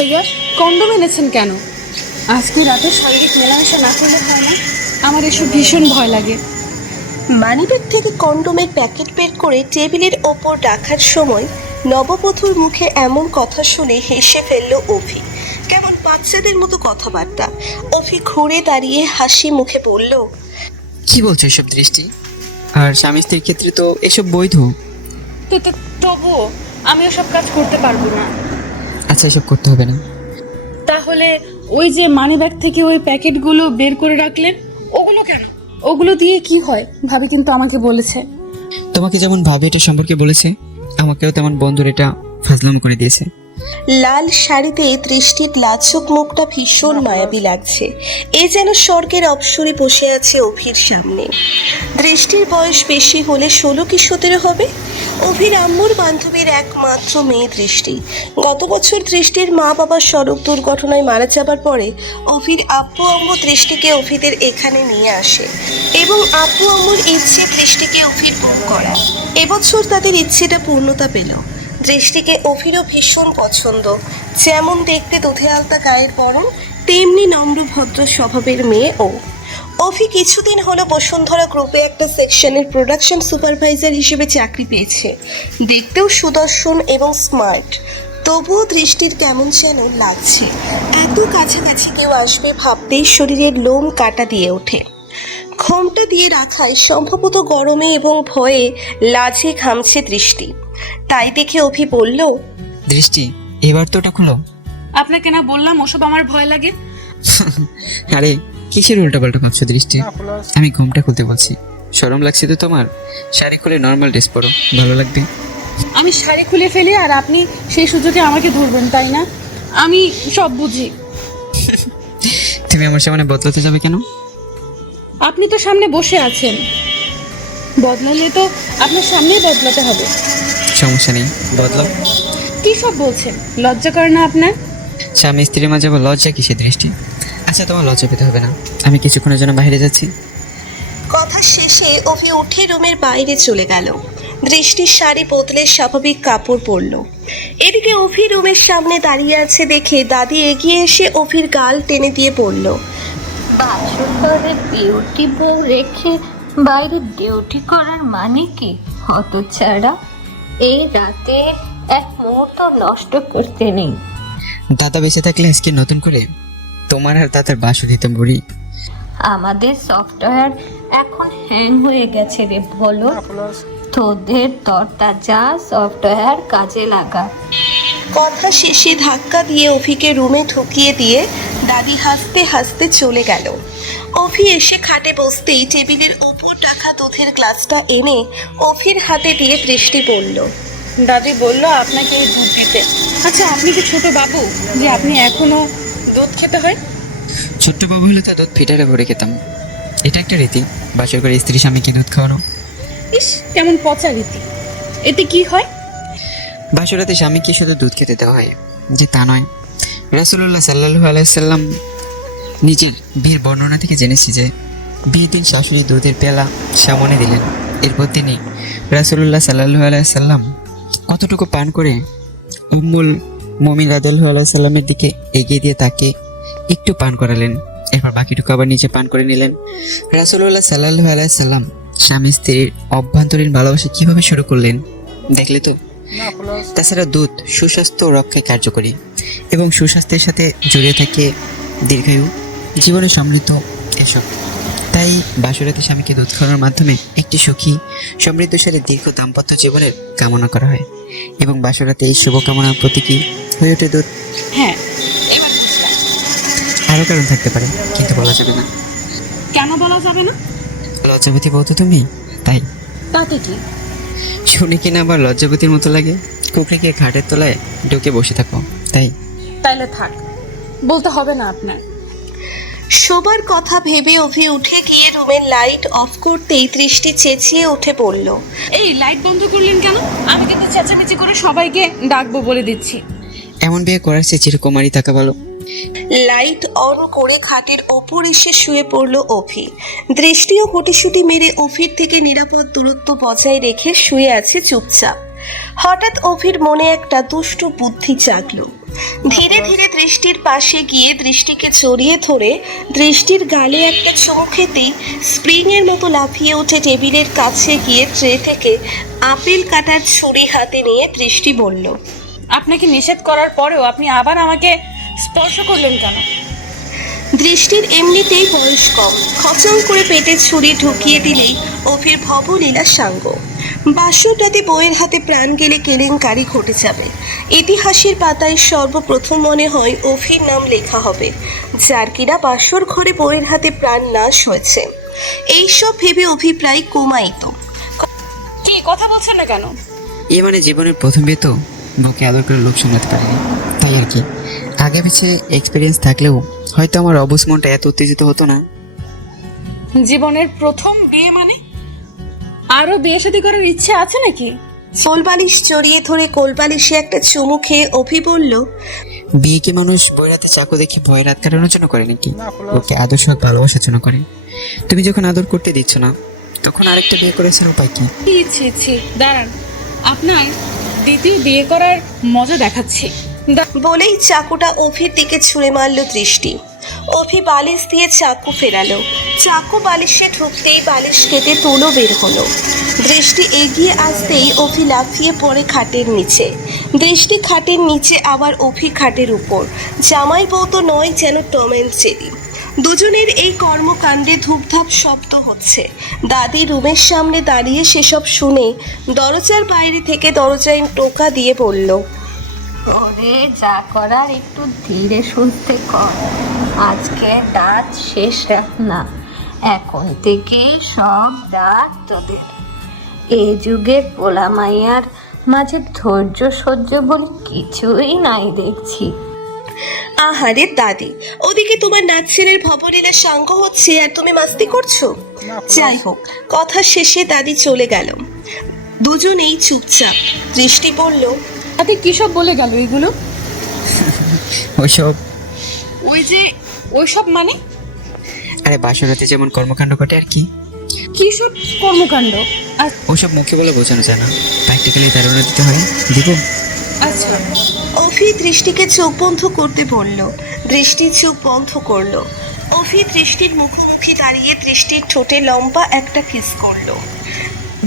ভাইয়া, কন্ডোম এনেছেন কেন? আজকে রাতে শারীরিক মেলামেশা না করলে হয় না? আমার এসব ভীষণ ভয় লাগে। মানিব্যাগ থেকে কন্ডোমের প্যাকেট বের করে টেবিলের ওপর রাখার সময় নববধূর মুখে এমন কথা শুনে হেসে ফেলল অভি। কেমন বাচ্চাদের মতো কথাবার্তা। অভি ঘুরে দাঁড়িয়ে হাসি মুখে বলল, কি বলছো এসব দৃষ্টি? আর স্বামী স্ত্রীর ক্ষেত্রে তো এসব বৈধ। তবুও আমি ওসব কাজ করতে পারবো না। আচ্ছা, এসব করতে হবে না। তাহলে ওই যে মানিব্যাগ থেকে ওই প্যাকেটগুলো বের করে রাখলেন, ওগুলো কেন? ওগুলো দিয়ে কি হয়? ভাবি কিন্তু আমাকে বলেছে। তোমাকে যেমন ভাবি এটা সম্পর্কে বলেছে, আমাকেও তেমন বন্ধুর এটা ফাজলামো করে দিয়েছে। লাল শাড়িতে দৃষ্টির লাজুক মুখটা ভীষণ মায়াবী লাগছে। এ যেন স্বর্গের অপ্সরী বসে আছে অভির সামনে। দৃষ্টির বয়স বেশি হলে 16 কি 17 হবে। অভির আম্মুর বান্ধবীর একমাত্র মেয়ে দৃষ্টি। গত বছর দৃষ্টির মা বাবা সড়ক দুর্ঘটনায় মারা যাবার পরে অভির আব্বু আম্মু দৃষ্টিকে অভিদের এখানে নিয়ে আসে এবং আব্বু আম্মুর ইচ্ছে দৃষ্টিকে অভির বউ করা। এবছর তাদের ইচ্ছেটা পূর্ণতা পেল। দৃষ্টিকে অভিরও ভীষণ পছন্দ। যেমন দেখতে দুধে আলতা গায়ের বরণ, তেমনি নম্র ভদ্র স্বভাবের মেয়ে ও। অভি কিছুদিন হলো বসুন্ধরা গ্রুপে একটা সেকশনের প্রোডাকশন সুপারভাইজার হিসেবে চাকরি পেয়েছে। দেখতেও সুদর্শন এবং স্মার্ট। তবুও দৃষ্টির কেমন যেন লাগছে। এত কাছাকাছি কেউ আসবে ভাবতেই শরীরের লোম কাটা দিয়ে ওঠে। ঘোমটা দিয়ে রাখায় সম্ভবত গরমে এবং ভয়ে লাজে ঘামছে দৃষ্টি। তাই দেখে অভি বলল, দৃষ্টি, এবার তো ওটা খুলো। আপনাকে না বললাম ওসব আমার ভয় লাগে? আরে কিসের উল্টাপাল্টা ভাবছো দৃষ্টি? আমি ঘুমটা খুলতে বলছি। শরম লাগছে তো তোমার? শাড়ি খুলে নর্মাল ড্রেস পরো, ভালো লাগবে। আমি শাড়ি খুলে ফেলি আর আপনি সেই সুযোগে আমাকে ধরবেন, তাই না? আমি সব বুঝি। তুমি আমার সামনে বদলাতে যাবে কেন? আপনি তো সামনে বসে আছেন, বদলালে তো আপনার সামনেই বদলাতে হবে। সমস্যা নেই, বদলাও। কি সব বলছেন? লজ্জা করে না আপনার? স্বামী স্ত্রীর মাঝে আবার লজ্জা কিসের দৃষ্টি? আচ্ছা, তোমার লজ্জা পেতে হবে না, আমি কিছুক্ষণের জন্য বাইরে যাচ্ছি। কথা শেষে অভি উঠে রুমের বাইরে চলে গেল। দৃষ্টির শাড়ি বদলে স্বাভাবিক কাপড় পরল। এদিকে অভি রুমের সামনে দাঁড়িয়ে আছে দেখে দাদি এগিয়ে এসে অভির গাল টেনে দিয়ে বলল, বাসুতরের ডিউটি বউ রেখে বাইরে ডিউটি করার মানে কি? হতচ্ছাড়া, এই রাতে এক মুহূর্ত নষ্ট করতে নেই। দাদা বেঁচে থাকলে আজকে নতুন করে তোমার আর দাদার বাসু দিতে বুড়ি। আমাদের সফটওয়্যার এখন হ্যাং হয়ে গেছে রে, বলো। তোদের তরতাজা সফটওয়্যার কাজে লাগা। কথা শেষে ধাক্কা দিয়ে অভিকে রুমে ঢুকিয়ে দিয়ে দাদি হাসতে হাসতে চলে গেল। অভি এসে খাটে বসতেই টেবিলের ওপর রাখা দুধের গ্লাসটা এনে অভির হাতে দিয়ে দৃষ্টি বলল, দাদি বলল আপনাকে এই দুধ দিতে। আচ্ছা, আপনি কি ছোট বাবু যে আপনি এখনো দুধ খেতে হয়? ছোট্ট বাবু হলে তা দুধ ফিটারে ভরে খেতাম। এটা একটা রীতি, বাসর করে স্ত্রী স্বামীকে দুধ খাওয়ানো। ইস, কেমন পচা রীতি। এতে কি হয়? বাসরাতে স্বামীকে শুধু দুধ খেতে দেওয়া হয় যে তা নয়। রাসূলুল্লাহ সাল্লাল্লাহু আলাইহি সাল্লাম নিজের বিয়ের বর্ণনা থেকে জেনেছি যে বিয়ের দিন শাশুড়ি দুধের পেলা সামনে দিলেন। এরপর তিনি রাসূলুল্লাহ সাল্লাল্লাহু আলাইহি সাল্লাম কতটুকু পান করে উম্মুল মুমিন রাদিয়াল্লাহু আলাইহি সাল্লামের দিকে এগিয়ে দিয়ে তাকে একটু পান করালেন। এরপর বাকিটুকু আবার নিচে পান করে নিলেন। রাসূলুল্লাহ সাল্লাল্লাহু আলাইহি সাল্লাম স্বামী স্ত্রীর অভ্যন্তরীণ ভালোবাসা কিভাবে শুরু করলেন দেখলে তো? তাছাড়া দুধ সুস্বাস্থ্য রক্ষায় কার্যকরী এবং সুস্বাস্থ্যের সাথে জড়িয়ে থাকে দীর্ঘায়ু, জীবনে সমৃদ্ধ এসব। তাই বাসরাতে স্বামীকে দুধ খাওয়ানোর মাধ্যমে একটি সুখী সমৃদ্ধশালী দীর্ঘ দাম্পত্য জীবনের কামনা করা হয় এবং বাসরাতে এই শুভকামনার প্রতীকী হয়ে ওঠে দুধ। হ্যাঁ, এবার বুঝলাম। আরও কারণ থাকতে পারে, কিন্তু বলা যাবে না। কেন বলা যাবে না? লজ্জাবতী বউ তো তুমি, তাই। তাতে কি? শুনে কিনা আবার লজ্জাবতীর মতো লাগে। কুকড়ে গিয়ে ঘাটের তলায় ঢুকে বসে থাকো, তাই। তাইলে থাক, বলতে হবে না আপনার। শোবার কথা ভেবে অভি উঠে গিয়ে রুমের লাইট অফ করতেই দৃষ্টি চেঁচিয়ে উঠে বলল, এই লাইট বন্ধ করলেন কেন? আমি কিন্তু চেঁচামেচি করে সবাইকে ডাকবো বলে দিচ্ছি। এমন বিয়ে করার চেয়ে চিরকুমারী থাকা ভালো। লাইট অন করে খাটের ওপর এসে শুয়ে পড়ল অভি। দৃষ্টিও গুটিসুটি মেরে অভির থেকে নিরাপদ দূরত্ব বজায় রেখে শুয়ে আছে চুপচাপ। হঠাৎ অভির মনে একটা দুষ্টু বুদ্ধি জাগলো। ধীরে ধীরে দৃষ্টির পাশে গিয়ে দৃষ্টিকে জড়িয়ে ধরে দৃষ্টির গালে একটা চুমু খেতেই স্প্রিং এর মতো লাফিয়ে উঠে টেবিলের কাছে গিয়ে ট্রে থেকে আপেল কাটার ছুরি হাতে নিয়ে দৃষ্টি বলল, আপনাকে নিষেধ করার পরেও আপনি আবার আমাকে স্পর্শ করলেন কেন? দৃষ্টির এমনিতেই বয়স কম, খচং করে পেটে ছুরি ঢুকিয়ে দিলেই অভির ভবলীলা সাঙ্গ। বাসরটাতে বইয়ের হাতে প্রাণ গেলে কেলেঙ্কারি ঘটে যাবে। ইতিহাসের পাতায় সর্বপ্রথম মনে হয় অভির নাম লেখা হবে, যার কিনা বাসর ঘরে বইয়ের হাতে প্রাণ নাশ হয়েছে। এইসব ভেবে অভি প্রায় কোমায়িত। কি কথা বলছেন না কেন? এ মানে জীবনের প্রথম বিয়ে তো, বউকে আদর করে লোক সামলাতে পারিনি, তাই আর কি। আগে পিছে এক্সপিরিয়েন্স থাকলেও হয়তো আমার অবুঝ মনটা এত উত্তেজিত হতো না। জীবনের প্রথম বিয়ে মানে? আরো বিয়ে শাদী করার ইচ্ছে আছে নাকি? কোলবালিশ জড়িয়ে ধরে কোলবালিশে একটা চুমু খেয়ে অভি বলল, বিয়ে কি মানুষ বইরাতে চাকু দেখে ভয় রাত কাটানোর জন্য করে নাকি? ওকে আদর্শ ভালোবাসার জন্য করে। তুমি যখন আদর করতে দিচ্ছ না, তখন আরেকটা বিয়ে করেছেন, উপায় কি? ছি দাঁড়ান, আপনার দ্বিতীয় বিয়ে করার মজা দেখাচ্ছি। বলেই চাকুটা অভির দিকে ছুঁড়ে মারল দৃষ্টি। অভি বালিশ দিয়ে চাকু ফেরালো। চাকু বালিশে ঢুকতেই বালিশ কেটে তুলো বের হলো। দৃষ্টি এগিয়ে আসতেই অভি লাফিয়ে পড়ে খাটের নিচে। দৃষ্টি খাটের নিচে, আবার অভি খাটের উপর। জামাই বউ তো নয়, যেন টম অ্যান্ড জেরি। দুজনের এই কর্মকাণ্ডে ধূপধাপ শব্দ হচ্ছে। দাদি রুমের সামনে দাঁড়িয়ে সেসব শুনে দরজার বাইরে থেকে দরজায় টোকা দিয়ে বলল, ওরে যা করার একটু ধীরে সুস্থে কর, আজকে দাঁত শেষ রাখ না, এখন থেকে সব দাঁত তোদের। এ যুগের পোলা মাইয়ার মাঝে ধৈর্য সহ্য বলে কিছুই নাই দেখছি। আহারে দাদি, ওদিকে তোমার নাচ ছেলের ভবলীলা সাঙ্গ হচ্ছে আর তুমি মাস্তি করছো। যাই হোক, কথা শেষে দাদি চলে গেল। দুজনেই চুপচাপ। দৃষ্টি বলল, তাতে কি সব বলে গেল এগুলো? ওইসব ওইসব মানে? আরে বাসরাতে যেমন কর্মকাণ্ড ঘটে আর কি। কি সব কর্মকাণ্ড? ওসব মুখে বলে বোঝানো যায় না, প্র্যাকটিক্যালি ধারণা দিতে হয়। দিব? আচ্ছা। অভি দৃষ্টিকে চোখ বন্ধ করতে বলল। দৃষ্টি চোখ বন্ধ করলো। অভি দৃষ্টির মুখোমুখি দাঁড়িয়ে দৃষ্টির ঠোঁটে লম্বা একটা কিস করলো।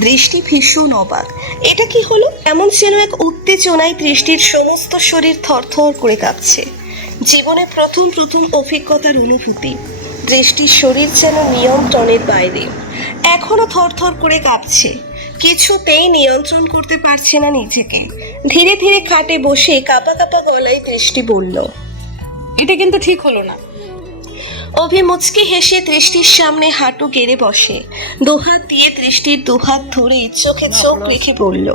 দৃষ্টি ভীষণ অবাক। এটা কি হলো? এমন যেন এক উত্তেজনায় দৃষ্টির সমস্ত শরীর থরথর করে কাঁপছে। জীবনে প্রথম অভিজ্ঞতার অনুভূতি। দৃষ্টির শরীর যেন নিয়ন্ত্রণের বাইরে, এখনো থরথর করে কাঁপছে। কিছুতেই নিয়ন্ত্রণ করতে পারছে না নিজেকে। ধীরে ধীরে খাটে বসে কাঁপা কাঁপা গলায় দৃষ্টি বলল, এটা কিন্তু ঠিক হলো না। অভি মুচকি হেসে দৃষ্টির সামনে হাঁটু গেড়ে বসে। দুহাত দিয়ে দৃষ্টির দুহাত ধরে চোখে চোখ রেখে বলল,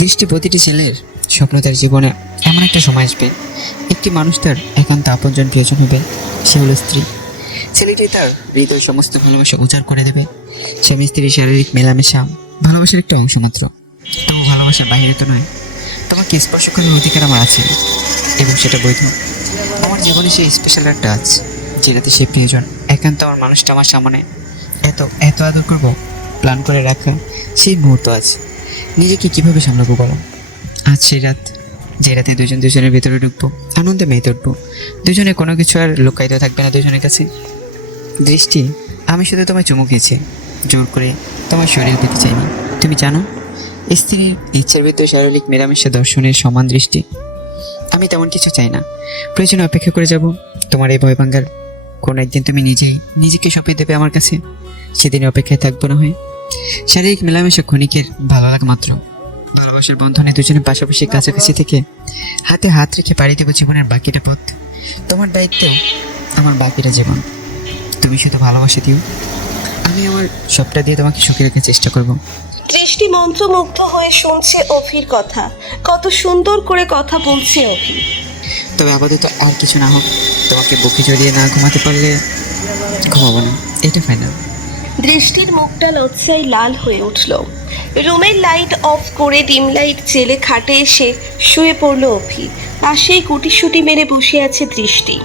দৃষ্টি প্রতিটি ছেলের স্বপ্ন, তার জীবনে এমন একটা সময় আসবে, একটি মানুষ তার একান্ত আপনজন প্রিয়জন হবে, সে হলো স্ত্রী। ছেলেটি তার হৃদয় সমস্ত ভালোবাসা উজাড় করে দেবে। স্বামী স্ত্রীর শারীরিক মেলামেশা ভালোবাসার একটা অংশ মাত্র, তবু ভালোবাসা বাইরে তো নয়। তোমাকে স্পর্শ করার অধিকার আমার আছে, এবং সেটা বৈধ। আমার জীবনে সেই স্পেশাল একটা আজ, যেটাতে সে প্রিয়জন একান্ত আমার মানুষটা আমার সামনে এত এত আদর করবো, প্ল্যান করে রাখা সেই মুহূর্ত আজ। নিজেকে কিভাবে সামলাবো বলো? আজ সেই রাত, যে রাতে দুজনের ভেতরে ঢুকবো, আনন্দে মেতে উঠবো। দুজনে কোনো কিছু আর লুকায়িত থাকবে না দুজনের কাছে। দৃষ্টি, আমি শুধু তোমায় চুমু খেয়েছি, জোর করে তোমার শরীর দিতে চাইনি। তুমি জানো, স্ত্রীর ইচ্ছার ভিতরে শারীরিক মেলামেশা দর্শনের সমান দৃষ্টি। আমি তেমন কিছু চাই না, প্রয়োজনে অপেক্ষা করে যাব তোমার এই ভয় ভাঙ্গার। কোন একদিন তুমি নিজেকে সঁপে দেবে আমার কাছে, সেদিন অপেক্ষায় থাকবো না হয়। শারীরিক মেলামেশা ক্ষণিকের ভালো লাগা মাত্র। ভালোবাসার বন্ধনে দুজনের পাশাপাশি কাছাকাছি থেকে হাতে হাত রেখে পাড়ি দেবো জীবনের বাকিটা পথ। তোমার দায়িত্ব আমার বাকিটা জীবন। তুমি শুধু ভালোবাসা দিও, আমি আমার সবটা দিয়ে তোমাকে সুখী রাখার চেষ্টা করব। দৃষ্টি মন্ত্রমুগ্ধ হয়ে শুনছে অভির কথা। কত সুন্দর করে কথা বলছে অভি। তবে আপাতত আর কিছু না হোক, তোমাকে বুকে জড়িয়ে না ঘুমাতে পারলে ঘুমাবো না, এটা ফাইনাল। দৃষ্টির মুখটা লজ্জায় লাল হয়ে উঠল। রুমের লাইট অফ করে ডিম লাইট জেলে খাটে এসে শুয়ে পড়ল অভি। পাশেই গুটিসুটি মেরে বসে আছে দৃষ্টি।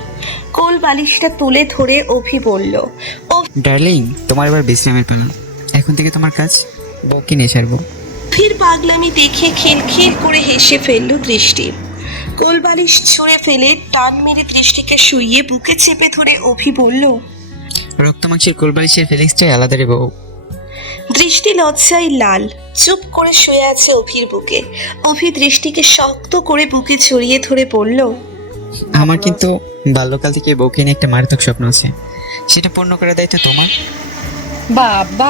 কোল বালিশটা তুলে ধরে অভি বলল, ডার্লিং, তোমার এবার বিশ্রামের পালা। এখন থেকে তোমার কাজ বউকে নিয়ে সারবো। অভির পাগলামি দেখে খিলখিল করে হেসে ফেলল দৃষ্টি। কোলবালিশ ছুঁড়ে ফেলে টান মেরে দৃষ্টিকে শুইয়ে বুকে চেপে ধরে অভি বলল, রক্ত মাংসের কোলবালিশের ফিলিংসটাই আলাদা রে বউ। দৃষ্টি লজ্জায় লাল, চুপ করে শুয়ে আছে অভির বুকে। অভি দৃষ্টিকে শক্ত করে বুকে জড়িয়ে ধরে বলল, আমার কিন্তু বাল্যকাল থেকে বউকে নিয়ে একটা মারাত্মক স্বপ্ন আছে, সেটা পূর্ণ করার দায়িত্ব তোমার। বাবা,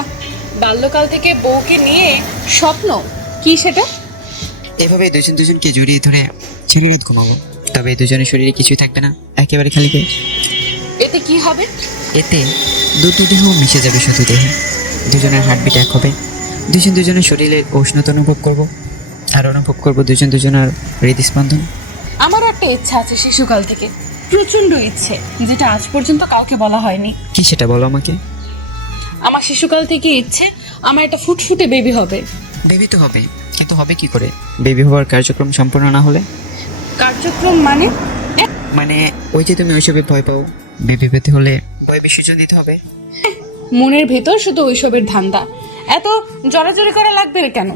বাল্যকাল থেকে বউকে নিয়ে স্বপ্ন কি সেটা? এভাবে দুজনকে জড়িয়ে ধরে চিররাত ঘুমাবো, তবে দুজনের শরীরে কিছুই থাকবে না, একেবারে খালি পেট। এতে কি হবে? এতে দুটো দেহ মিশে যাবে শুধু দেহে, দুজনের হার্টবিট এক হবে, দুজনের শরীরের উষ্ণতা অনুভব করব, আর অনুভব করব দুজনের হৃদস্পন্দন। আমার একটা ইচ্ছা আছে শিশুকাল থেকে, প্রচন্ড ইচ্ছে, যেটা আজ পর্যন্ত কাউকে বলা হয়নি। কি সেটা বলো আমাকে। আমার শিশুকাল থেকে ইচ্ছে আমার একটা ফুটফুটে বেবি হবে। বেবি তো হবে, কিন্তু হবে কি করে? বেবি হওয়ার কার্যক্রম সম্পূর্ণ না হলে? কার্যক্রম মানে? মানে ওই যে তুমি ওইসবে ভয় পাও, বেবি পেতে হলে ভয় বিসর্জন দিতে হবে। মনের ভেতর শুধু ওইসবের ধান্দা, এত জড়াজড়ি করা লাগবে না কেন?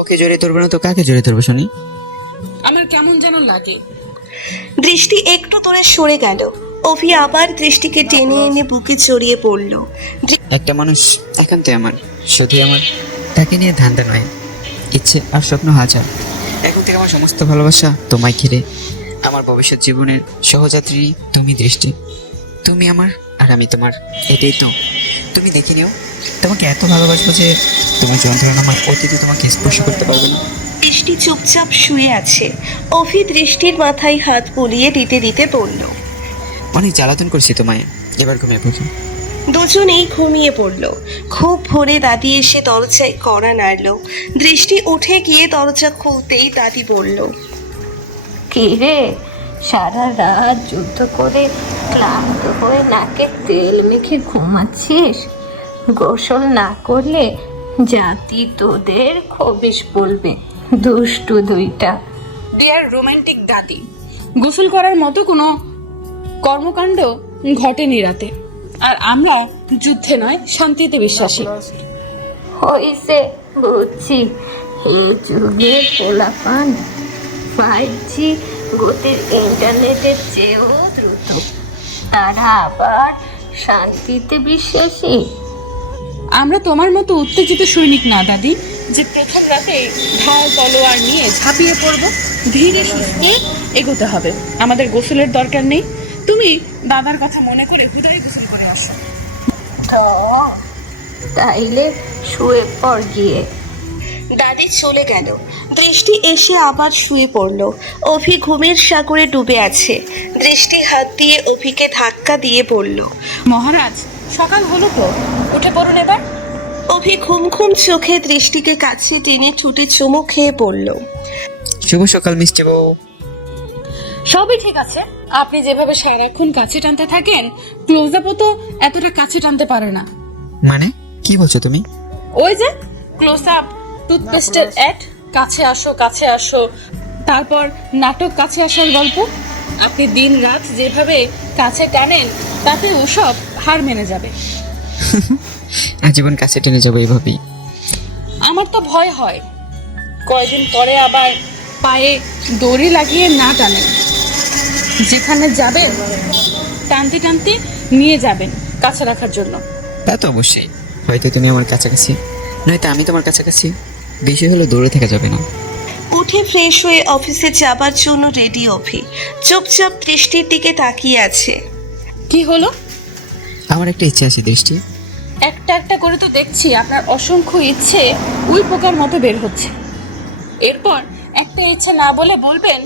ওকে জড়িয়ে ধরবো না তো কাকে জড়িয়ে ধরবো শুনি? আমার কেমন যেন লাগে। দৃষ্টি একটু দূরে সরে গেল। অভি আবার দৃষ্টিকে টেনে এনে বুকে জড়িয়ে পড়ল। একটা মানুষ একান্তই আমার, শুধুই আমার, তাকে নিয়ে ধান্দা নয়, ইচ্ছে আর স্বপ্ন হাজার। এখন থেকে আমার সমস্ত ভালোবাসা তোমায় ঘিরে, আমার ভবিষ্যৎ জীবনের সহযাত্রী তুমি দৃষ্টি। তুমি আমার আর আমি তোমার, এটাই তো। তুমি দেখে নিও, তোমাকে এত ভালোবাসবো যে তোমার যন্ত্রণা আমার অতীতে তোমাকে স্পর্শ করতে পারবে না। দৃষ্টি চুপচাপ শুয়ে আছে। অভি দৃষ্টির মাথায় হাত বুলিয়ে দিতে দিতে বলল, অনেক জ্বালাতন করছি তোমায়, এবার ঘুমিয়ে পড়ি। দুজনেই ঘুমিয়ে পড়ল। খুব ভোরে দাদি এসে দরজায় কড়া নাড়ল। দৃষ্টি উঠে গিয়ে দরজা খুলতেই দাদি বলল, কি রে, সারা রাত যুদ্ধ করে ক্লান্ত হয়ে নাকে তেল মেখে ঘুমাচ্ছিস? গোসল না করলে জাতি তোদের খবিশ বলবে, দুষ্টু দুইটা। ডিয়ার রোমান্টিক দাদি, গোসল করার মতো কোনো কর্মকাণ্ড ঘটেনি রাতে, আর আমরা যুদ্ধে নয় শান্তিতে বিশ্বাসী। হইছে, বুঝছি, এই যুগের পোলাপান 5G গতির ইন্টারনেটের চেয়েও দ্রুত, তারা আবার শান্তিতে বিশ্বাসী। আমরা তোমার মতো উত্তেজিত সৈনিক না দাদি, যে প্রথম রাতে ঢাল তলোয়ার নিয়ে ঝাঁপিয়ে পড়ব। ধীরে সুস্থে এগোতে হবে, আমাদের গোসলের দরকার নেই। তুমি দাদার কথা মনে করে হুদুড়ি গোসল করে আসো। তো তাইলে শুয়ে পড় গিয়ে। দাদি চলে গেল। দৃষ্টি এসে আবার শুয়ে পড়ল। অভি ঘুমের সাগরে ডুবে আছে। দৃষ্টি হাত দিয়ে অভিকে ধাক্কা দিয়ে বলল, মহারাজ, সকাল হলো তো, উঠে পড়ুন এবার। অভি ঘুম ঘুম চোখে দৃষ্টিকে কাছে টেনে ঠুটে চুমু খেয়ে পড়ল, শুভ সকাল মিষ্টি বউ। সবই ঠিক আছে, আপনি যেভাবে সারাক্ষণ কাছে টানতে থাকেন, ক্লোজ আপও তো এতটা কাছে টানতে পারে না। মানে কি বলছো তুমি? ওই যে ক্লোজ আপ, টুথপেস্টের অ্যাড, কাছে আসো কাছে আসো, তারপর নাটক কাছে আসার গল্প। আপনি দিন রাত যেভাবে কাছে টানেন, তাতে ওসব হার মেনে যাবে। আজীবন কাছে টেনে যাবো এইভাবেই। আমার তো ভয় হয় কয়দিন পরে আবার পায়ে দড়ি লাগিয়ে না টানেন। যেখানে যাবেন টানতে টানতে নিয়ে যাবেন কাছে রাখার জন্য। তা তো অবশ্যই, হয়তো তুমি আমার কাছাকাছি, নয়তো আমি তোমার কাছাকাছি, বিষয় হলো দূরে থাকা যাবে না। উঠে ফ্রেশ হয়ে অফিসে যাবার জন্য রেডি অভি। চুপচাপ দৃষ্টির দিকে তাকিয়ে আছে। কি হলো? আমার একটা ইচ্ছে আছে দৃষ্টি। একটা একটা করে তো দেখছি আপনার অসংখ্য ইচ্ছে উই পোকার মতো বের হচ্ছে। এরপর একটা ইচ্ছে না বলে বলবেন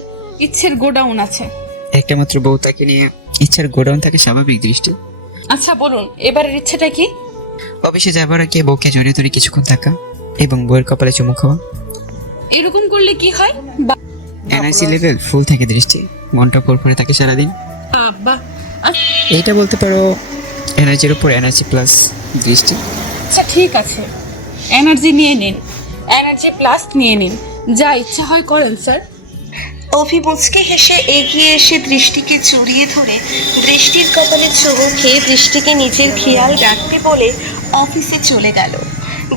ইচ্ছের গোডাউন আছে। একটা মাত্র বউ, তাকে নিয়ে ইচ্ছার গোডাউন থাকে স্বাভাবিক দৃষ্টি। আচ্ছা বলুন, এবারের ইচ্ছেটা কি? অফিসে যাবার আগে বউকে জড়িয়ে ধরে কিছুক্ষণ থাকা এবং বউয়ের কপালে চুমু খাওয়া। এরকম করলে কি হয়? এনার্জি লেভেল ফুল থাকে দৃষ্টি, মনটা ফুরফুরে থাকে সারাদিন। বাবা, এইটা বলতে পারো এনার্জির উপর এনার্জি প্লাস দৃষ্টি। আচ্ছা ঠিক আছে, এনার্জি নিয়ে নিন, এনার্জি প্লাস নিয়ে নিন, যা ইচ্ছা হয় করেন স্যার। অভি মুচকে হেসে এগিয়ে এসে দৃষ্টিকে জড়িয়ে ধরে দৃষ্টির কপালে চুমু খেয়ে দৃষ্টিকে নিজের খেয়াল রাখতে বলে অফিসে চলে গেল।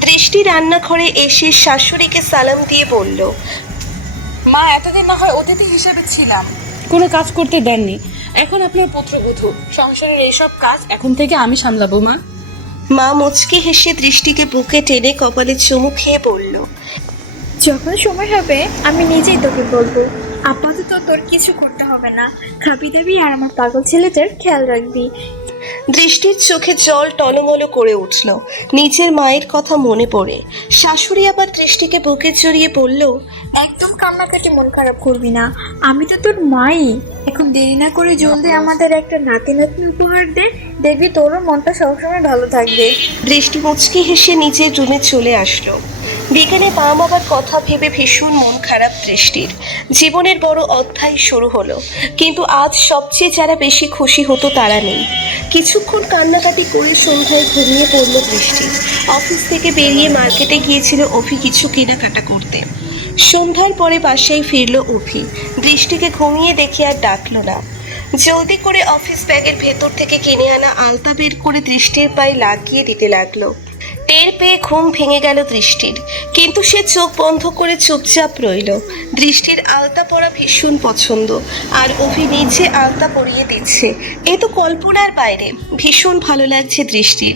দৃষ্টি রান্নাঘরে এসে শাশুড়িকে সালাম দিয়ে বলল, মা, এতদিন না হয় অতিথি হিসেবে ছিলাম, কোনো কাজ করতে দেননি। এখন আপনার পুত্রবধূ, সংসারের এইসব কাজ এখন থেকে আমি সামলাবো। মা, মা মুচকি হেসে দৃষ্টিকে বুকে টেনে কপালে চুমু খেয়ে বলল, যখন সময় হবে আমি নিজেই তোকে বলবো। আপাতত তোর কিছু করতে হবে না, খাবি দাবি আর আমার পাগল ছেলেটার খেয়াল রাখবি। দৃষ্টির চোখে জল টলমল করে উঠল। নিজের মায়ের কথা মনে পড়ে শাশুড়ি আবার দৃষ্টিকে বুকে জড়িয়ে বলল, একদম কান্নাকাটি মন খারাপ করবি না, আমি তো তোর মাই। এখন দেরি না করে জলদি আমাদের একটা নাতি নাতনি উপহার দে, দেখবি তোরও মনটা সবসময় ভালো থাকবে। দৃষ্টি মুচকি হেসে নিজের রুমে চলে আসলো। বিকেলে মা বাবার কথা ভেবে ভীষণ মন খারাপ দৃষ্টির। জীবনের বড় অধ্যায় শুরু হলো, কিন্তু আজ সবচেয়ে যারা বেশি খুশি হতো তারা নেই। কিছুক্ষণ কান্নাকাটি করে সন্ধ্যায় ঘুমিয়ে পড়ল দৃষ্টি। অফিস থেকে বেরিয়ে মার্কেটে গিয়েছিল অভি কিছু কেনাকাটা করতে। সন্ধ্যার পরে বাসায় ফিরল অভি। দৃষ্টিকে ঘুমিয়ে দেখে আর ডাকলো না। জলদি করে অফিস ব্যাগের ভেতর থেকে কিনে আনা আলতা বের করে দৃষ্টির পায়ে লাগিয়ে দিতে লাগলো। টের পেয়ে ঘুম ভেঙে গেল দৃষ্টির, কিন্তু সে চোখ বন্ধ করে চুপচাপ রইল। দৃষ্টির আলতা পরা ভীষণ পছন্দ, আর অভি নিজে আলতা পরিয়ে দিচ্ছে। এ তো কল্পনার বাইরে। ভীষণ ভালো লাগছে দৃষ্টির।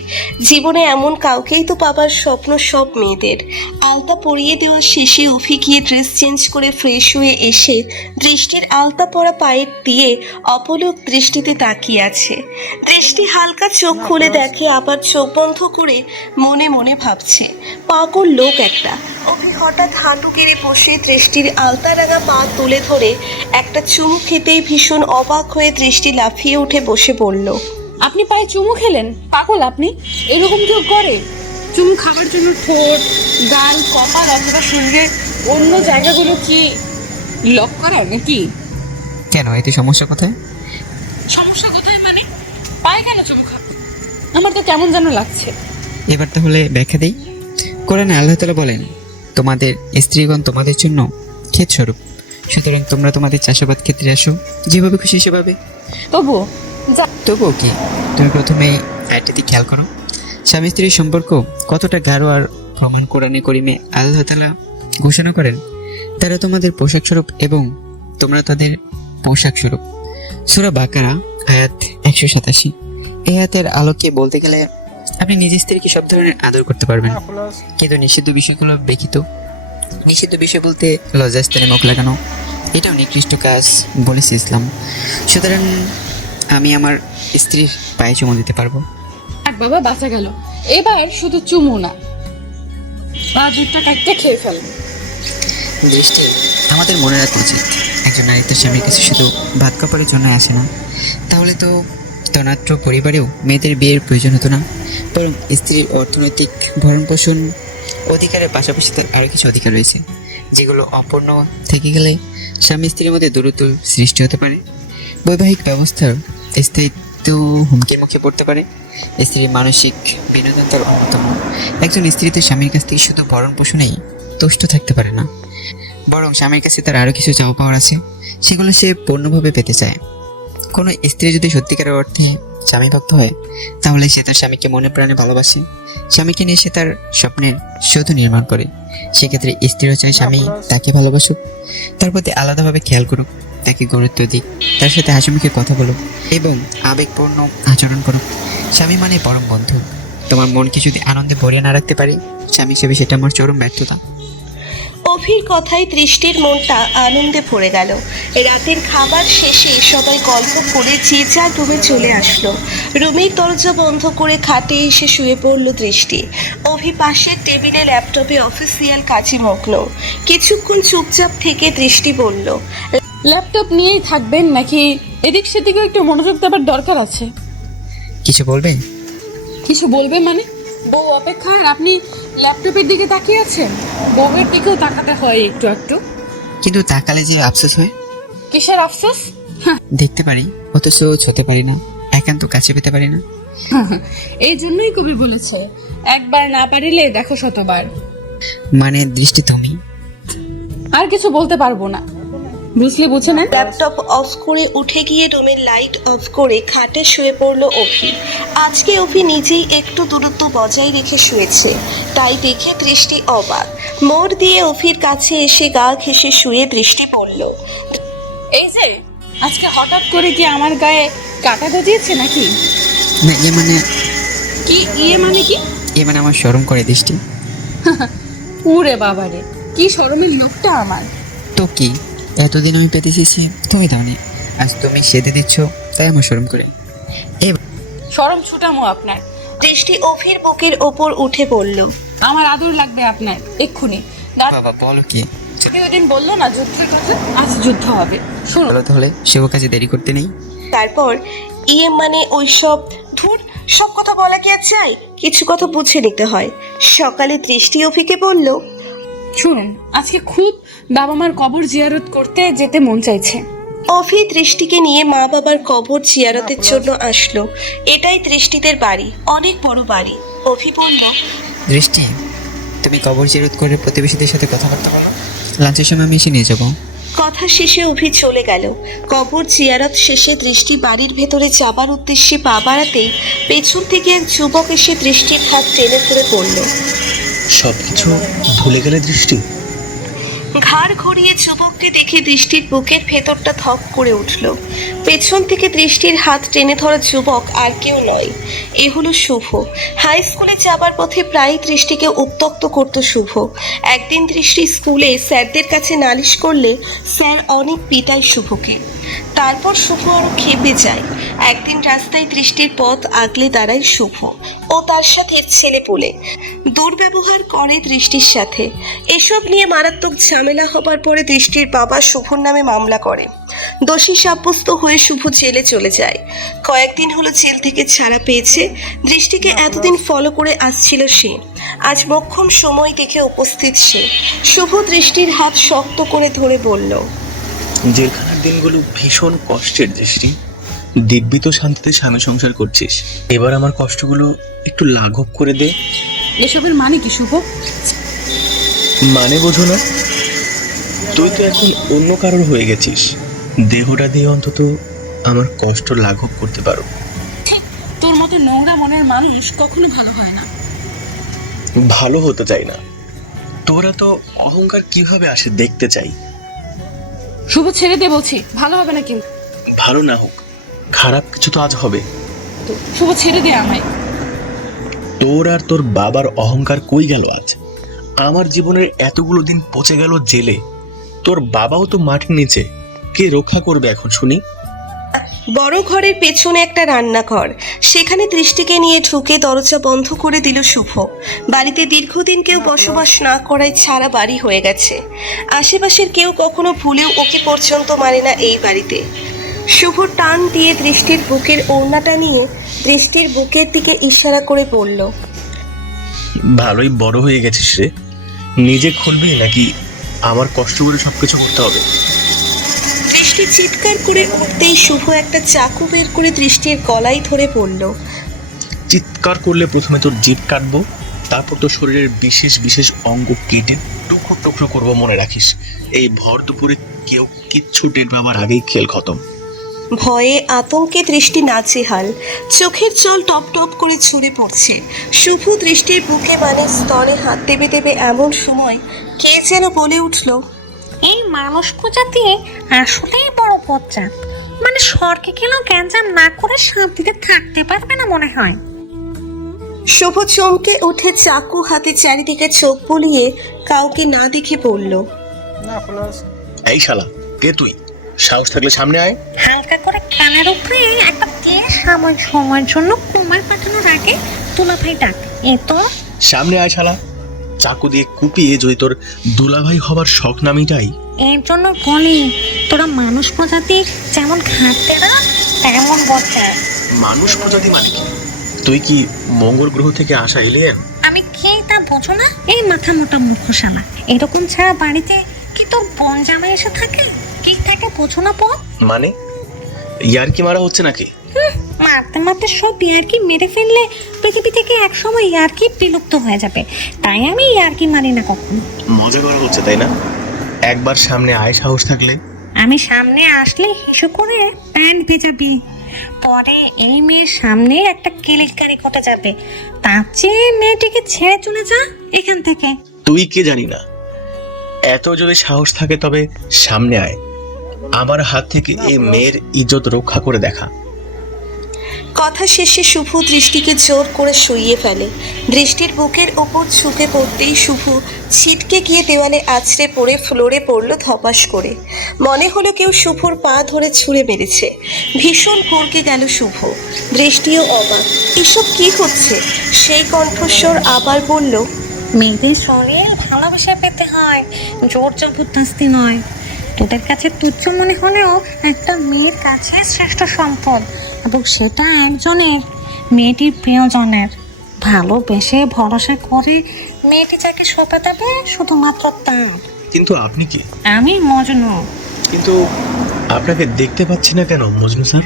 জীবনে এমন কাউকেই তো পাবার স্বপ্ন সব মেয়েদের। আলতা পরিয়ে দেওয়ার শেষে অভি গিয়ে ড্রেস চেঞ্জ করে ফ্রেশ হয়ে এসে দৃষ্টির আলতা পরা পায়ের দিয়ে অপলক দৃষ্টিতে তাকিয়ে আছে। দৃষ্টি হালকা চোখ খুলে দেখে, আবার চোখ বন্ধ করে মনে মনে ভাবছে, পাগল লোক একটা। অভি হঠাৎ হাঁটু গেড়ে বসে দৃষ্টির আলতা রাঙা পা তুলে ধরে একটা চুমু খেতেই ভীষণ অবাক হয়ে দৃষ্টি লাফিয়ে উঠে বসে পড়ল। আপনি পায়ে চুমু খেলেন? পাগল আপনি, এরকম কেউ করে? চুমু খাবার জন্য ঠোঁট, গাল, কপাল অথবা শরীরের অন্য জায়গাগুলো কি লক করা নাকি? কেন, এতে সমস্যা কোথায়? সমস্যা কোথায় মানে? পায়ে কেন চুমু খা? আমার তো কেমন যেন লাগছে। এবার তাহলে ব্যাখ্যা দিই। কোরআনে আল্লাহ তাআলা বলেন, তোমাদের স্ত্রীগণ তোমাদের জন্য ক্ষেত স্বরূপ, সুতরাং তোমরা তোমাদের চাষাবাদ ক্ষেত্রে আসো, যেভাবে খুশি সেভাবে। তবুও কি, তুমি প্রথমে একটা দিক খেয়াল করো, স্বামী স্ত্রীর সম্পর্ক কতটা গাঢ় আর প্রমাণ কোরআনে করিমে আল্লাহ তাআলা ঘোষণা করেন, তারা তোমাদের পোশাক স্বরূপ এবং তোমরা তাদের পোশাক স্বরূপ। সূরা বাকারা আয়াত 187। এই আয়াতের আলোকে বলতে গেলে আপনি নিজের স্ত্রীকে সব ধরনের আদর করতে পারবেন, কিন্তু নিষিদ্ধ বিষয়গুলো ব্যতীত। নিষিদ্ধ বিষয় বলতে লজ্জাস্থানে মুখ লাগানো, এটাও নিকৃষ্ট কাজ বলেছে ইসলাম। সুতরাং আমি আমার স্ত্রীর পায়ে চুমু দিতে পারবো। আর বাবা বাঁচা গেল। এবার শুধু চুমু না, পা দুধটা কাটতে খেয়ে ফেল। দৃষ্টি, আমাদের মনে রাখা উচিত, একজন নারী তার স্বামীর কাছে শুধু ভাত কাপড়ের জন্য আসে না। তাহলে তো ধনাঢ্য পরিবারেও মেয়েদের বিয়ের প্রয়োজন হতো না, বরং স্ত্রীর অর্থনৈতিক ভরণ পোষণ অধিকারের পাশাপাশি তার আরও কিছু অধিকার রয়েছে, যেগুলো অপূর্ণ থেকে গেলে স্বামী স্ত্রীর মধ্যে দূরত্ব সৃষ্টি হতে পারে। বৈবাহিক ব্যবস্থার স্থায়িত্ব হুমকির মুখে পড়তে পারে। স্ত্রীর মানসিক বিনোদন তার অন্যতম। একজন স্ত্রী তো স্বামীর কাছ থেকে শুধু ভরণ পোষণেই তুষ্ট থাকতে পারে না, বরং স্বামীর কাছে তার আরও কিছু চাওয়া পাওয়ার আছে, সেগুলো সে পূর্ণভাবে পেতে চায়। কোনো স্ত্রী যদি সত্যিকারের অর্থে স্বামী ভক্ত হয়, তাহলে সে তার স্বামীকে মনে প্রাণে ভালোবাসে। স্বামীকে নিয়ে সে তার স্বপ্নের সেতু নির্মাণ করে। সেক্ষেত্রে স্ত্রীও চায় স্বামী তাকে ভালোবাসুক, তার প্রতি আলাদাভাবে খেয়াল করুক, তাকে গুরুত্ব দিক, তার সাথে হাসিমুখে কথা বলুক এবং আবেগপূর্ণ আচরণ করুক। স্বামী মানে পরম বন্ধু। তোমার মনকে যদি আনন্দে ভরিয়ে না রাখতে পারি স্বামী হিসেবে, সেটা আমার চরম ব্যর্থতা। অভির কথায় দৃষ্টির মনটা আনন্দে ভরে গেল। রাতের খাবার শেষে সবাই গল্প করে যে যার রুমে চলে আসলো। রুমের দরজা বন্ধ করে খাটে এসে শুয়ে পড়ল দৃষ্টি। অভি পাশের টেবিলে ল্যাপটপে অফিসিয়াল কাজে মগ্ন। কিছুক্ষণ চুপচাপ থেকে দৃষ্টি বলল, ল্যাপটপ নিয়েই থাকবেন নাকি এদিক সেদিকে একটু মনোযোগ দেওয়ার দরকার আছে? কিছু বলবে? কিছু বলবে মানে? বউ অপেক্ষায় আপনি ল্যাপটপের দিকে তাকিয়ে আছেন? বউয়ের দিকেও তাকাতে হয় একটু একটু। কিন্তু তাকালে যে আফসোস হয়। কিসের আফসোস? দেখতে পারি অথচ ছুঁতে পারি না, একান্ত কাছে পেতে পারি না। এই জন্যই কবি বলেছে, একবার না পারিলে দেখো শতবার। মানে দৃষ্টি তুমি। আর কিছু বলতে পারবো না। বুঝলে বুঝে নেন। ল্যাপটপ অফ করে উঠে গিয়ে রুমের লাইট অফ করে খাটে শুয়ে পড়ল অভি। আজকে অভি নিজেই একটু দূরত্ব বজায় রেখে শুয়েছে, তাই দেখে দৃষ্টি অবাক। মোড় দিয়ে অভির কাছে এসে গা ঘেঁষে শুয়ে দৃষ্টি পড়ল। এই যে আজকে হঠাৎ করে কি আমার গায়ে কাটা গজিয়েছে নাকি? না ইয়ে মানে কি ইয়ে মানে কি? ইয়ে মানে আমার শরম করে দৃষ্টি। উরে বাবারে, কি শরমের লোকটা আমার। তো কি এতদিন আমি পেতে চেয়েছি, তুমি দাওনি, আজ তুমি সেদে দিচ্ছ, তাই আমার শরম করে। শরম ছুটামো আপনার। দৃষ্টি অভির বুকের ওপর উঠে পড়ল। আমার আদর লাগবে আপনার এক্ষুনি। না- বাবা বলো কি? যদি ওদিন বললো না যুদ্ধের কথা, আজ যুদ্ধ হবে। শোনো, বলো তাহলে, শুভ কাজে দেরি করতে নেই। তারপর ইয়ে মানে ওইসব ধুর, সব কথা বলা কি আর চাই? কিছু কথা বুঝে নিতে হয়। সকালে দৃষ্টি অভিকে বলল, শুনুন, আজকে খুব বাবা মার কবর জিয়ারত করতে যেতে মন চাইছে। অভি দৃষ্টিকে নিয়ে মা বাবার কবর জিয়ারতের জন্য আসলো। এটাই দৃষ্টিদের বাড়ি, অনেক বড় বাড়ি। অভি বলল, দৃষ্টি, তুমি কবর জিয়ারত করে প্রতিবেশীদের সাথে কথাবার্তা বলো, লাঞ্চের সময় আমি এসে নিয়ে যাবো। কথা শেষে অভি চলে গেল। কবর জিয়ারত শেষে দৃষ্টি বাড়ির ভেতরে যাবার উদ্দেশ্যে পা বাড়াতেই পেছন থেকে এক যুবক এসে দৃষ্টির হাত টেনে ধরে পড়ল। সবকিছু ভুলে গেলে দৃষ্টি? ঘাড় ঘুরিয়ে যুবককে দেখে দৃষ্টির বুকের ভেতরটা ধপ করে উঠল। পেছন থেকে দৃষ্টির হাত টেনে ধরা যুবক আর কেউ নয়, এ হলো শুভ। হাই স্কুলে যাবার পথে প্রায় দৃষ্টিকে উত্ত্যক্ত করত শুভ। একদিন দৃষ্টি স্কুলে স্যারদের কাছে নালিশ করলে স্যার অনেক পিটায় শুভকে। তারপর শুভ আরো খেপে যায়। একদিন রাস্তায় দৃষ্টির পথ আগলে দাঁড়ায় শুভ ও তার সাথে ছেলে পুলে দুর্ব্যবহার করে দৃষ্টির সাথে। এসব নিয়ে মারাত্মক ঝামেলা হবার পরে দৃষ্টির বাবা শুভর নামে মামলা করে। দোষী সাব্যস্ত হয়ে শুভ জেলে চলে যায়। কয়েকদিন হলো জেল থেকে ছাড়া পেয়েছে। দৃষ্টিকে এতদিন ফলো করে আসছিল সে, আজ মোক্ষম সময় দেখে উপস্থিত সে। শুভ দৃষ্টির হাত শক্ত করে ধরে বলল, জেলখানার দিনগুলো ভীষণ কষ্টের দৃষ্টি। দিব্যি তো শান্তিতে স্বামী সংসার করছিস, এবার আমার কষ্টগুলো একটু লাঘব করে দে। এসবের মানে কি শুভ? মানে বোঝো না? তুই তো এখন অন্য কারোর হয়ে গেছিস, দেহটা দিয়ে অন্তত আমার কষ্ট লাঘব করতে পারো। তোর মতো নোংরা মনের মানুষ কখনো ভালো হয় না। ভালো হতে চাই না, তোরা তো অহংকার কিভাবে আসে দেখতে চাই। শুভ ছেড়ে দে বলছি, ভালো হবে না কিন্তু। ভালো না হোক, খারাপ কিছু তো আজ হবে। শুভ ছেড়ে দে আমায়। তোর আর তোর বাবার অহংকার কই গেল আজ? আমার জীবনের এতগুলো দিন পচে গেল জেলে, তোর বাবাও তো মাটির নিচে, কে রক্ষা করবে এখন শুনি? বড় ঘরের পেছনে একটা রান্নাঘর, সেখানে দৃষ্টিকে নিয়ে ঢুকে দরজা বন্ধ করে দিল শুভ। বাড়িতে দীর্ঘদিন কেউ বসবাস না করায় ছাড়া বাড়ি হয়ে গেছে। আশেপাশের কেউ কখনো ভুলেও ওকে পর্যন্ত মানে না এই বাড়িতে। শুভ টান দিয়ে দৃষ্টির বুকের ওড়নাটা নিয়ে দৃষ্টির বুকের দিকে ইশারা করে বলল, ভালোই বড় হয়ে গেছিস রে, নিজে খুলবি নাকি আমার কষ্ট করে সবকিছু করতে হবে? দৃষ্টি চিৎকার করে উঠতেই শুভ একটা চাকু বের করে দৃষ্টির গলায় ধরে পড়ল। চিৎকার করলে প্রথমে তোর জিভ কাটবো, তারপর তোর শরীরের বিশেষ বিশেষ অঙ্গ কেটে টুকরো টুকরো করবো, মনে রাখিস। এই ভর দুপুরে কেউ কিচ্ছু টের পাবার আগেই খেল খতম। ভয়ে আতঙ্কে দৃষ্টি নাচেহাল, চোখের জল টপ টপ করে ঝরে পড়ছে। শুভ দৃষ্টির বুকে মানে স্তরে হাত দেবে দেবে এমন সময় কে যেন বলে উঠল, এই মানুষ প্রজাতি আসলেই বড় পচ্চাপ। মানে স্বর্গে গেলেও গ্যাঞ্জাম না করে শান্তিতে থাকতে পারবে না মনে হয়। শুভ চমকে উঠে চাকু হাতে চারিদিকে চোখ বুলিয়ে কাউকে না দেখে বলল, এই শালা, কে তুই? সাহস থাকলে সামনে আয়। হালকা করে কানের উপরে একটা দিয়ে সাময়িক সময়ের জন্য কুমার পাঠানোর আগে তুলাভাই ডাক, এ তো সামনে আয় শালা, চাকু দিয়ে কুপিয়ে যদি তোর দুলাভাই হবার শখ না মিটাই। এর জন্য বলি তোরা মানুষ প্রজাতির যেমন ঘাটতে না তেমন বচ্চাপ। মানুষ প্রজাতি মানে কি? তুই কি মঙ্গল গ্রহ থেকে আসা এলিয়েন? আমি কে তা বোঝো না? এই মাথা মোটা মূর্খশালা, এরকম ছাড়া বাড়িতে কি তোর বোন জামাই এসে থাকে? কি থাকে বোঝো না পথ? মানে ইয়ার্কি মারা হচ্ছে নাকি? মারতে মারতে সব ইয়ার্কি মেরে ফেললে পৃথিবী থেকে একসময় ইয়ার্কি বিলুপ্ত হয়ে যাবে, তাই আমি ইয়ার্কি মারি না কখনো। মজা করা হচ্ছে তাই না? একবার সামনে আয় সাহস থাকলে। আমি সামনে আসলে হিসু করে প্যান্ট ভেজাবি, পরে এই মেয়ের সামনে একটা কেলেঙ্কারি ঘটে যাবে। তার চেয়ে মেয়েটিকে ছেড়ে চলে যা এখান থেকে। তুই কে জানি না, এত যদি সাহস থাকে তবে সামনে আয়, আমার হাত থেকে এই মেয়ের ইজ্জত রক্ষা করে দেখা। কথা শেষে শুভ দৃষ্টিকে জোর করে শুইয়ে ফেলে। দৃষ্টির বুকের ওপর ছুপে পড়তেই শুভ ছিটকে গিয়ে দেওয়ালে আছড়ে পড়ে ফ্লোরে পড়ল ধপাস করে। মনে হলো কেউ শুভর পা ধরে ছুঁড়ে মেরেছে। ভীষণ ভরকে গেল শুভ। দৃষ্টিও অবাক, এসব কি হচ্ছে? সেই কণ্ঠস্বর আবার বলল, মেয়েদের শরীর ভালোবেসে পেতে হয়, জোর জবরদস্তি নয়। তোদের কাছে তুচ্ছ মনে হলেও একটা মেয়ের কাছে শ্রেষ্ঠ সম্পদ, এবং সেটা একজনের, মেয়েটির প্রিয়জনের। ভালোবেসে ভরসা করে মেয়েটি যাকে সঁপে দেবে শুধুমাত্র তার। কিন্তু আপনি কে? আমি মজনু। কিন্তু আপনাকে দেখতে পাচ্ছি না কেন মজনু স্যার?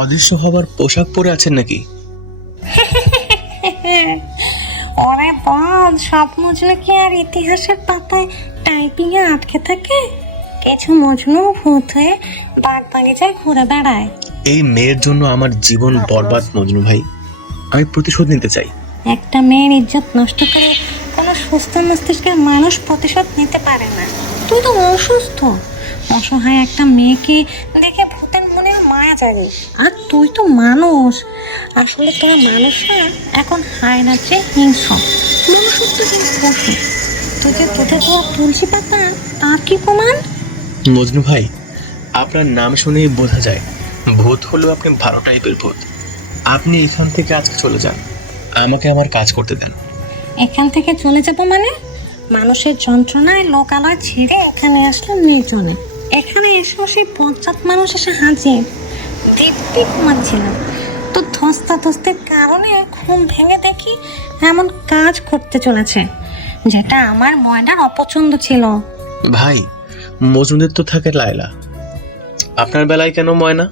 অদৃশ্য হবার পোশাক পরে আছেন নাকি? ওরে বল, সব মজনু কি আর ইতিহাসের পাতায় টাইপিং এ আটকে থাকে? কিছু মজনু ভূত হয়ে বাগ বাগিচায় ঘুরে বেড়ায়। এই মেয়ের জন্য আমার জীবন বরবাদ মজনু ভাই, আমি প্রতিশোধ নিতে চাই। একটা মেয়ের ইজ্জত নষ্ট করে কোনো সুস্থ মস্তিষ্কের মানুষ প্রতিশোধ নিতে পারে না। তুই তো অসুস্থ, অসহায় একটা মেয়েকে দেখে ভূতের মনে মায়া জাগে। আর তুই তো মানুষ। আসলে তোরা মানুষরা এখন হায় না চেয়ে হিংস্র, মনুষ্যত্বহীন পশু। তুই যে তোদের তো তুলসী পাতা, তার কি প্রমাণ? মজনু ভাই, আপনার নাম শুনেই বোঝা যায় ভূত হলেও আপনি ভালো টাইপের ভূত। আপনি এখান থেকে আজকে চলে যান, আমাকে আমার কাজ করতে দেন। এখান থেকে চলে যাব মানে? মানুষের যন্ত্রণায় লোকালয় ছেড়ে এখানে আসলাম নির্জনে। এখানে এসেও সেই পঞ্চায়েত মানুষ এসে হাজির। দিব্যি ঘুমাচ্ছিলাম, তো ধস্তাধস্তির কারণে ঘুম ভেঙে দেখি এমন কাজ করতে চলেছে, যেটা আমার ময়নার অপছন্দ ছিল। ভাই, মজনুদের তো থাকে লায়লা, আপনার বেলায় কেন ময়না?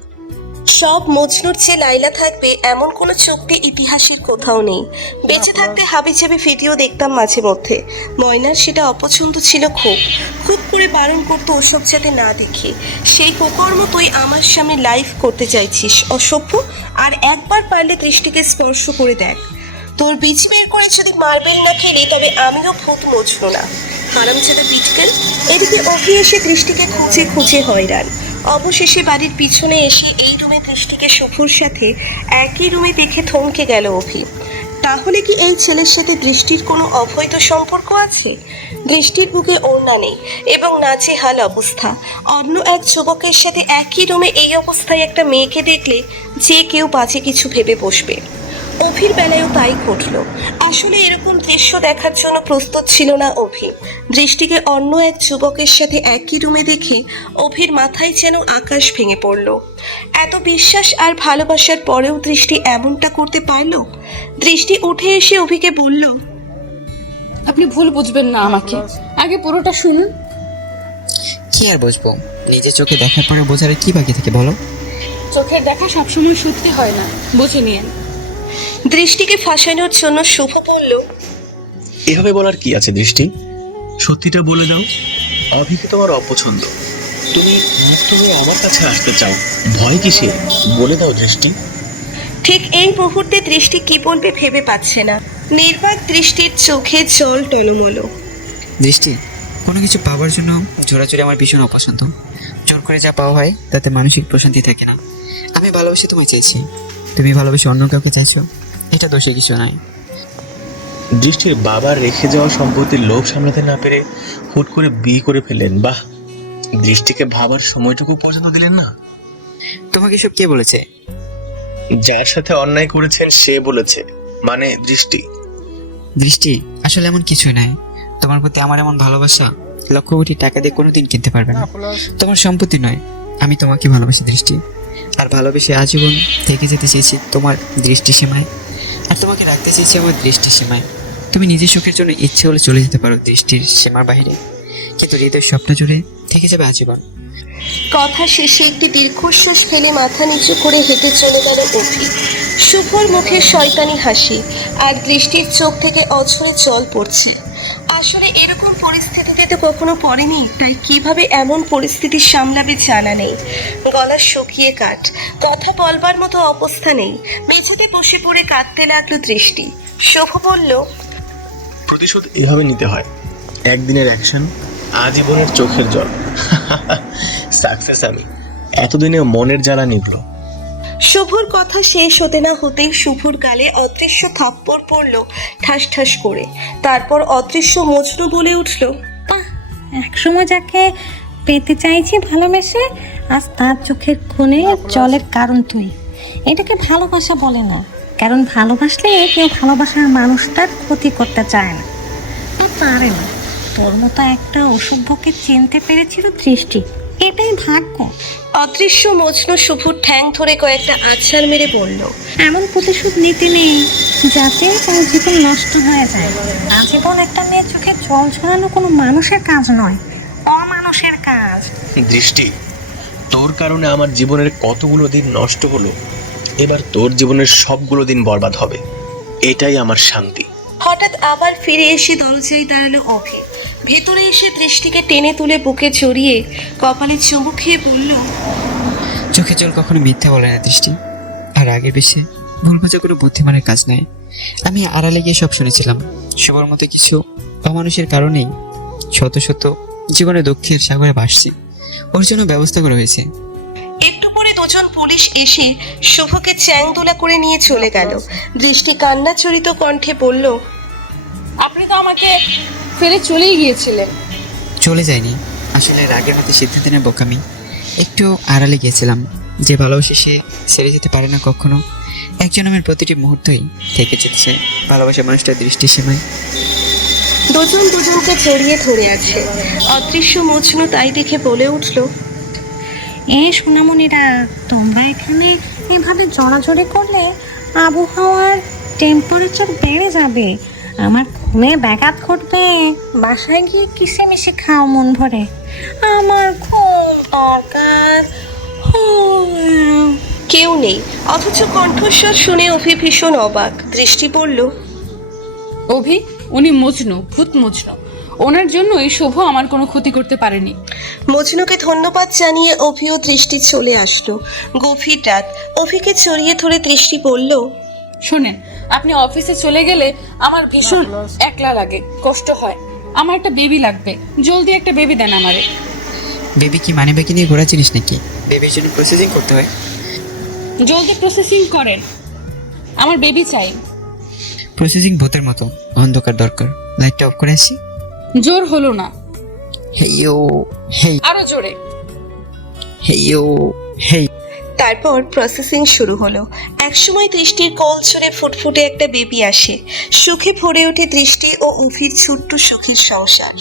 সব মজনুর যে লাইলা থাকবে এমন কোনো চুক্তি ইতিহাসের কোথাও নেই। বেঁচে থাকতে হাবিজাবি ভিডিও দেখতাম মাঝে মধ্যে। ময়নার সেটা অপছন্দ ছিল খুব। খুব করে বারণ করতো ওসব যাতে না দেখি। সেই কুকর্ম তুই আমার সামনে লাইভ করতে চাইছিস, অসভ্য। আর একবার পারলে দৃষ্টিকে স্পর্শ করে দেখ। তোর বীজ বের করে যদি মার্বেল না খেলি তবে আমিও ভূত মজনু না, হারামজাদা বিটকেল। এদিকে অভি এসে দৃষ্টিকে খুঁজে খুঁজে হয়রান। অবশেষে বাড়ির পিছনে এসে এই রুমে দৃষ্টিকে শুভর সাথে একই রুমে দেখে থমকে গেল অভি। তাহলে কি এই ছেলের সাথে দৃষ্টির কোনো অবৈধ সম্পর্ক আছে? দৃষ্টির বুকে ওড়না নেই এবং নাজেহাল অবস্থা। অন্য এক যুবকের সাথে একই রুমে এই অবস্থায় একটা মেয়েকে দেখলে যে কেউ বাজে কিছু ভেবে বসবে। অভির বেলায়ও তাই ঘটল। আসলে এরকম দৃশ্য দেখার জন্য প্রস্তুত ছিল না অভি। দৃষ্টিকে অন্য এক যুবকের সাথে একই রুমে দেখে অভির মাথায় যেন আকাশ ভেঙে পড়ল। এত বিশ্বাস আর ভালোবাসার পরেও দৃষ্টি এমনটা করতে পারল? দৃষ্টি উঠে এসে অভিকে বলল, আপনি ভুল বুঝবেন না আমাকে, আগে পুরোটা শুনুন। কি আর বুঝবো, নিজের চোখে দেখার পরে বোঝার কি বাকি থাকে বলো? চোখের দেখা সবসময় সত্যি হয় না, বুঝে নিয়েন। দৃষ্টিকে ফাঁসানোর জন্য শুভ বলল, এভাবে বলার কি আছে দৃষ্টি? সত্যিটা বলে দাও, অভিকে তোমার অপছন্দ, তুমি মুক্ত হয়ে আমার কাছে আসতে চাও, ভয় কিসের? বলে দাও দৃষ্টি। ঠিক এই মুহূর্তে দৃষ্টি কি বলবে ভেবে পাচ্ছে না। নির্বাক দৃষ্টির চোখে জল টলমলো। দৃষ্টি, কোনো কিছু পাওয়ার জন্য জোরাজোরি আমার ভীষণ অপছন্দ। জোর করে যা পাওয়া হয় তাতে মানসিক প্রশান্তি থাকে না। আমি ভালোবেসে তোমায় চাইছি, তুমি ভালোবেসে অন্য কাউকে চাইছো, এটা দোষে কিছু নয়। দৃষ্টির বাবার রেখে যাওয়া সম্পত্তির লোভ সামলাতে না পেরে হুট করে বিয়ে করে ফেললেন। বাহ, দৃষ্টিকে ভাবার সময়টুকু পর্যন্ত দিলেন না। তোমাকে সব কে বলেছে? যার সাথে অন্যায় করেছেন সে বলেছে, মানে দৃষ্টি। দৃষ্টি, আসলে এমন কিছুই নাই। তোমার প্রতি আমার এমন ভালোবাসা লক্ষ কোটি টাকা দিয়ে কোনোদিন কিনতে পারবে না। তোমার সম্পত্তি নয়, আমি তোমাকে ভালোবাসি দৃষ্টি। আর ভালোবেসে আজীবন থেকে যেতে চেয়েছি তোমার দৃষ্টি সীমায়, আর তোমাকে রাখতে চেয়েছি আমার দৃষ্টি সীমায়। তুমি নিজের সুখের জন্য ইচ্ছে হলে চলে যেতে পারো দৃষ্টির সীমার বাইরে, কিন্তু হৃদয়ের স্বপ্ন জুড়ে থেকে যাবে আজীবন। কথা শেষে একটি দীর্ঘশ্বাস ফেলে মাথা নিচু করে হেঁটে চলে গেল অভি। শুভর মুখে শয়তানি হাসি, আর দৃষ্টির চোখ থেকে অঝরে জল পড়ছে। আসলে এরকম পরিস্থিতিতে তো কখনো পড়েনি, তাই কিভাবে এমন পরিস্থিতি সামলাবে জানা নেই। গলা শুকিয়ে কাঠ, কথা বলবার মতো অবস্থা নেই। মেঝেতে বসে পড়ে কাঁদতে লাগলো দৃষ্টি। শুভ বলল, প্রতিশোধ এভাবে নিতে হয়, একদিনের অ্যাকশন, আজীবনের চোখের জল। সাকসেস আমি, এতদিনে মনের জ্বালা নিভল। শুভর কথা শেষ হতে না হতেই শুভর গালে অদৃশ্য থাপ্পড় পড়ল ঠাস ঠাস করে। তারপর অদৃশ্য মজনু বলে উঠল, একসময় যাকে পেতে চাইছি ভালোবেসে, আজ তার চোখের কোণে জলের কারণ তুই। এটাকে ভালোবাসা বলে না, কারণ ভালোবাসলে কেউ ভালোবাসার মানুষটার ক্ষতি করতে চায় না, তা পারে না। তোর মতো একটা অসভ্যকে চিনতে পেরেছিল দৃষ্টি, এটাই ভাগ্য। অদৃশ্য মজনু শুভর ঠ্যাং ধরে কয়েকটা আছাড় মেরে বলল, এমন প্রতিশোধ নিতে নেই যাতে তার জীবন নষ্ট হয়ে যায়। আজীবন একটা মেয়ের চোখে জল ঝরানো কোনো মানুষের কাজ নয়, অমানুষের কাজ। দৃষ্টি, তোর কারণে আমার জীবনের কতগুলো দিন নষ্ট হলো, এবার তোর জীবনের সবগুলো দিন বরবাদ হবে, এটাই আমার শান্তি। হঠাৎ আবার ফিরে এসে দরজায় দাঁড়ালো অভি। ভেতরে এসে দৃষ্টিকে টেনে তুলে বুকে জড়িয়ে কপালে চুমু খেয়ে বলল, চোখে জল কখনো মিথ্যা বলে না দৃষ্টি, আর আগের বেশি ভুল বোঝা কোনো বুদ্ধিমানের কাজ নয়। আমি আড়ালে গিয়ে সব শুনেছিলাম, সবার মতো কিছু অমানুষের কারণেই শত শত জীবনে দুঃখের সাগরে ভাসছি, ওর জন্য ব্যবস্থা করা হয়েছে। একটু পরে দুজন পুলিশ এসে শুভকে চ্যাংদোলা করে নিয়ে চলে গেল। দৃষ্টি কান্নাচরিত কণ্ঠে বলল, আপনি তো আমাকে ফেলে চলেই গিয়েছিলেন। চলে যায়নি, আসলে রাগের মধ্যে সিদ্ধান্ত নেওয়া বোকামি। একটু আড়ালে গিয়েছিলাম, যে ভালোবাসে সে ছেড়ে যেতে পারে না কখনো। একজন আমার প্রতিটি মুহূর্তই থেকে চলেছে ভালোবাসা মানুষটার দৃষ্টি সীমায়। দুজন দুজনকে জড়িয়ে ধরে আছে। অদৃশ্য মজনু তাই দেখে বলে উঠল, এ সোনামণিরা, তোমরা এখানে এভাবে জড়াজড়ি করলে আবহাওয়ার টেম্পারেচার বেড়ে যাবে, আমার ঘুমে ব্যাঘাত ঘটবে। বাসায় গিয়ে কিসেমিশে খাও মন ভরে, আমার ঘুম দরকার। কেউ নেই, অথচ কণ্ঠস্বর শুনে অভি ভীষণ অবাক। দৃষ্টি বলল, অভি, উনি মজনু, ভূত মজনু, ওনার জন্যই শুভ আমার কোনো ক্ষতি করতে পারেনি। মজনুকে ধন্যবাদ জানিয়ে অভি ও দৃষ্টি চলে আসলো। গভীর রাত। অভিকে জড়িয়ে ধরে দৃষ্টি বলল, শোনেন, আপনি অফিসে চলে গেলে আমার ভীষণ একলা লাগে, কষ্ট হয়। আমার একটা বেবি লাগবে, জলদি একটা বেবি দেন আমারে। বেবি কি মানে ব্যাগে নিয়ে ঘোরা জিনিস নাকি? বেবির জন্য প্রসেসিং করতে হয়। জলদি প্রসেসিং করেন, আমার বেবি চাই। প্রসেসিং ভূতের মতো, অন্ধকার দরকার। লাইটটা অফ করে আসি। জোর হলো না, হেইও হেই, আরো জোরে। হেইও হেই। তারপর প্রসেসিং শুরু হলো। একসময় দৃষ্টির কোল ছুঁড়ে ফুটফুটে একটা বেবি আসে। সুখে ভরে ওঠে দৃষ্টি ও অভির ছোট্ট সুখের সংসার।